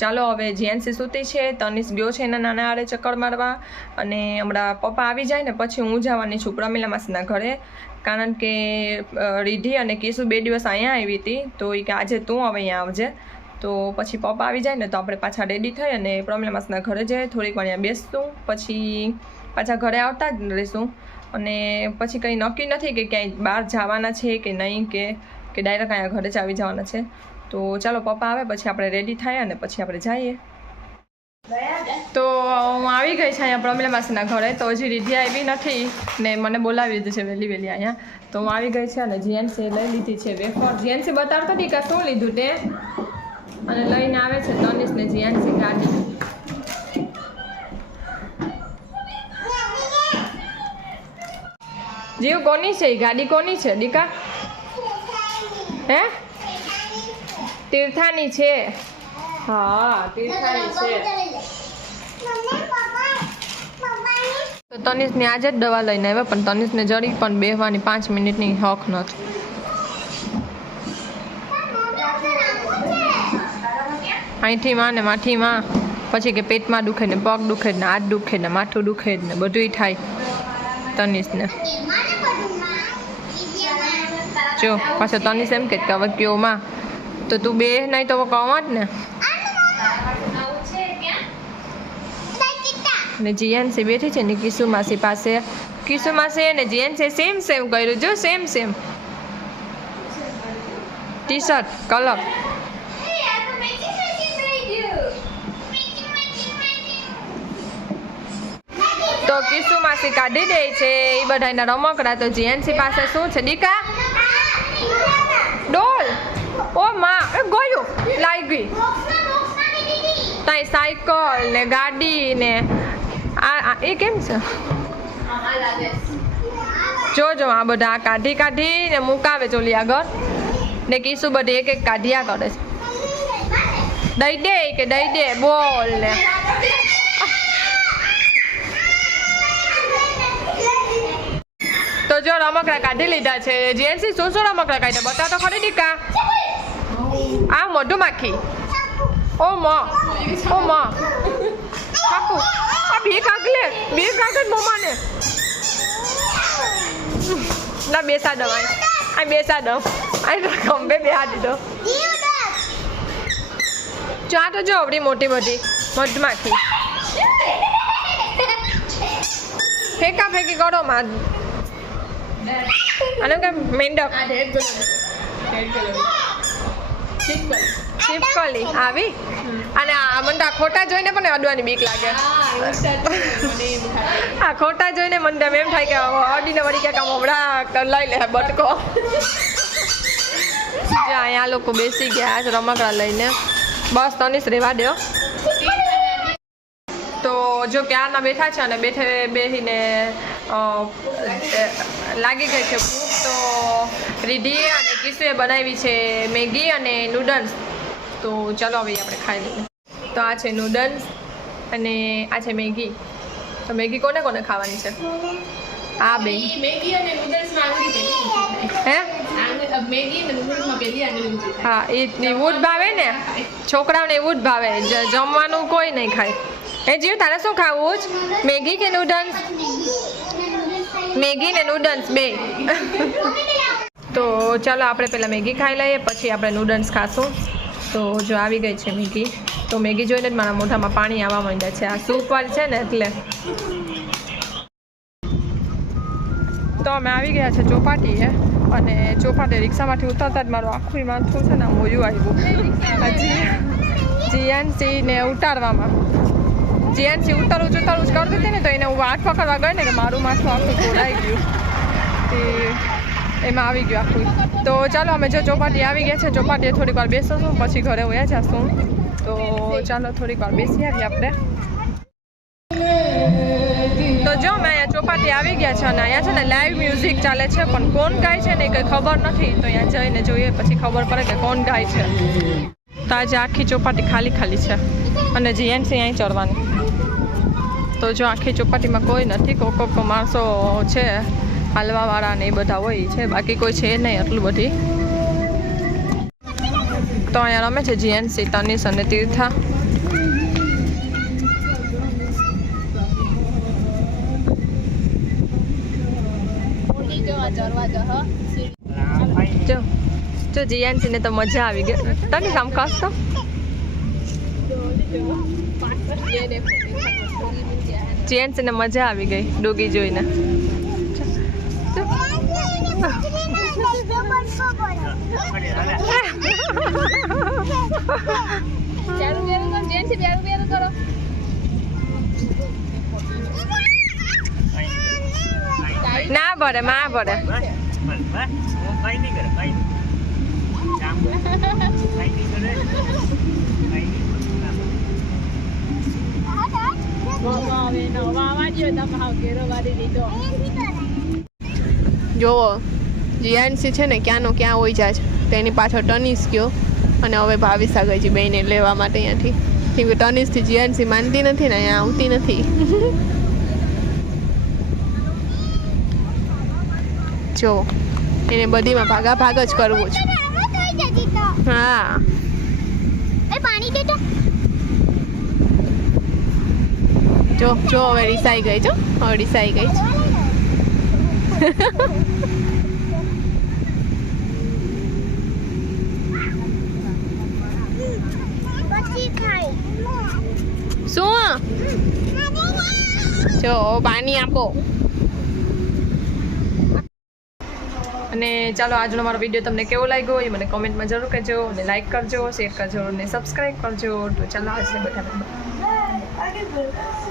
ચાલો હવે જીએનસી સૂતી છે, તનિષ ગયો છે એના નાના આડે ચક્કર મારવા, અને હમણાં પપ્પા આવી જાય ને પછી હું જવાની છું પ્રમીલા માસીના ઘરે, કારણ કે રીઢી અને કેસુ 2 દિવસ અહીંયા આવી હતી, તો એ કે આજે તું હવે અહીંયા આવજે. તો પછી પપ્પા આવી જાય ને તો આપણે પાછા રેડી થઈ અને પ્રમીલા માસીના ઘરે જઈએ, થોડીક વાર અહીંયા બેસતું, પછી પાછા ઘરે આવતા જ રહીશું. અને પછી કંઈ નક્કી નથી કે ક્યાંય બહાર જવાના છે કે નહીં, કે ડાયરેક્ટ અહીંયા ઘરે જ આવી જવાના છે. તો ચાલો પપ્પા આવે પછી આપણે રેડી થાય અને પછી આપણે જઈએ. તો હું આવી ગઈ છે અહીંયા પ્રમીલા માસીના ઘરે, તો હજી રીઢી આવી નથી ને મને બોલાવી દીધી છે વહેલી અહીંયા. તો હું આવી ગઈ છે અને જીએનસી લઈ લીધી છે વેફર. જીએનસી બતાવતો ટીકા શું લીધું તે, અને લઈને આવે છે તનિષ ને જીએનસી ગાડી. જીવ કોની છે એ ગાડી, કોની છે દીકા? હે, તીર્થાની છે. હા તીર્થાની છે. તો તનિષની આજે જ દવા લઈને આવ્યા, પણ તનિષને જરી પણ બેહવાની 5 મિનિટની હક નથી. અહીંથી માં ને માથી માં, પછી કે પેટમાં દુખે ને પગ દુખે ને હાથ દુખે ને માથું દુખે ને બધુંય થાય તનિષને. જો પાછો તનિષ એમ કે હવે કયો માં, તો તું બે નહીં તો કહો જ ને. ને જીએનસી બેઠી છે ને કિસુ માસી પાસે. કિસુ માસી ને જીએનસી સેમ કર્યું, જો સેમ ટી શર્ટ કલર. તો કિસુ માસી કાઢી દે છે એ બધાના રમકડા. તો જીએનસી પાસે શું છે દીકા? ડોલ. ઓ માં, એ ગયું લાગી તાઈ સાયકલ ને ગાડી ને આ એ કેમ છે? જોજો આ બધા કાઢી ને મુકાવે ચોલી આગળ, ને કિસુ બધી એક કાઢ્યા કરે છે. દઈ દે બોલ ને. તો જો રમકડા કાઢી લીધા છે. જીએનસી શું રમકડા કાઢ્યા બતા તો ખરી દીકા? આ મોઢું માખી. ઓ માં કાકુ આ બે કાગલે મમ્માને ના બેસા દઉં આ ખંભે બેસા દીધો. ચા તો જો આવડી મોટી બધી મધમાખી. ફેંકી કરો માં. આનો કે મેંડક ચીપકલી આવી. અને મને આ ખોટા જોઈને પણ અડવાની બીક લાગે. આ ખોટા જોઈને મને એમ થાય કે અડીને વળી ક્યાંક આમ હમણાં લઈ લે બટકો. અહીંયા લોકો બેસી ગયા છે રમકડા લઈને. બસ તનિષ રેવા દો. તો જો ક્યારના બેઠા છે અને બેસીને લાગી ગઈ છે ભૂખ. તો રીઢી અને કિસુએ બનાવી છે મેગી અને નૂડલ્સ. તો ચાલો હવે આપણે ખાઈ લઈએ. તો આ છે નૂડલ્સ અને આ છે મેગી. તો મેગી કોને ખાવાની છે? આ બે મેગી અને નૂડલ્સમાં હે મેગી અને નૂડલ્સમાં પેલી આંગળી. હા એ વુડ ભાવે ને છોકરાઓને, વુડ ભાવે. જમવાનું કોઈ નહીં ખાય. એ જીવ તારે શું ખાવું જ? મેગી કે નૂડલ્સ? મેગી ને નૂડલ્સ બે. તો ચાલો આપણે પહેલાં મેગી ખાઈ લઈએ પછી આપણે નૂડલ્સ ખાશું. તો જો આવી ગઈ છે મેગી. તો મેગી જોઈને જ મારા મોઢામાં પાણી આવવા માંડ્યા છે. આ સૂપવાળી છે ને એટલે. તો અમે આવી ગયા છે ચોપાટીએ, અને ચોપાટી રિક્ષામાંથી ઉતરતા જ મારું આખું માથું છે ને મોયું આવ્યું. જીએનસીને ઉતારવામાં. જીએનસી ઉતરવું જ કરતી હતી ને, તો એને હું વાટ પકડવા ગઈ ને કે મારું માથું આખું ખોડાઈ ગયું. એમાં આવી ગયું આખું. તો ચાલો અમે જો ચોપાટી આવી ગયા છે. ચોપાટીએ થોડીક વાર બેસીશું પછી ઘરે વયા જશું. તો ચાલો થોડીક વાર બેસી આવીએ આપણે. તો જો અમે અહીંયા ચોપાટી આવી ગયા છે અને અહીંયા છે ને લાઈવ મ્યુઝિક ચાલે છે, પણ કોણ ગાય છે ને એ કંઈ ખબર નથી. તો અહીંયા જઈને જોઈએ પછી ખબર પડે કે કોણ ગાય છે. તો આજે આખી ચોપાટી ખાલી છે અને જીએનસી અહીં ચડવાની. તો જો આખી ચોપાટીમાં કોઈ નથી. કોક માણસો છે હાલવાવાળા ને એ બધા હોય છે, બાકી કોઈ છે નહીં એટલું બધી. તો અહીંયા રમે છે જીએનસી, તનિષ અને તીર્થા. જો જીયાનસી ને તો મજા આવી ગઈ તને કામ કસ તો જીયાનસી ને મજા આવી ગઈ ડોગી જોઈને ના ભરે માં ભરે જોવો જીયાનસી છે ને ક્યાંનો ક્યાં હોય જાય છે તો એની પાછળ ટનીસ ગયો અને હવે ભાવિસા ગઈ છે બેને લેવા માટે અહીંયાથી કેમ કે ટનીસથી જીયાનસી માનતી નથી ને અહીંયા આવતી નથી જો એને બધીમાં ભાગા ભાગ જ કરવું છે હા જો જો હવે રિસાઈ ગઈ છો હવે રિસાઈ ગઈ છે શું જો પાણી આપો અને ચાલો આજનો મારો વિડીયો તમને કેવો લાગ્યો એ મને કોમેન્ટમાં જરૂર કહેજો અને લાઈક કરજો શેર કરજો અને સબસ્ક્રાઈબ કરજો તો ચાલો આજને બધા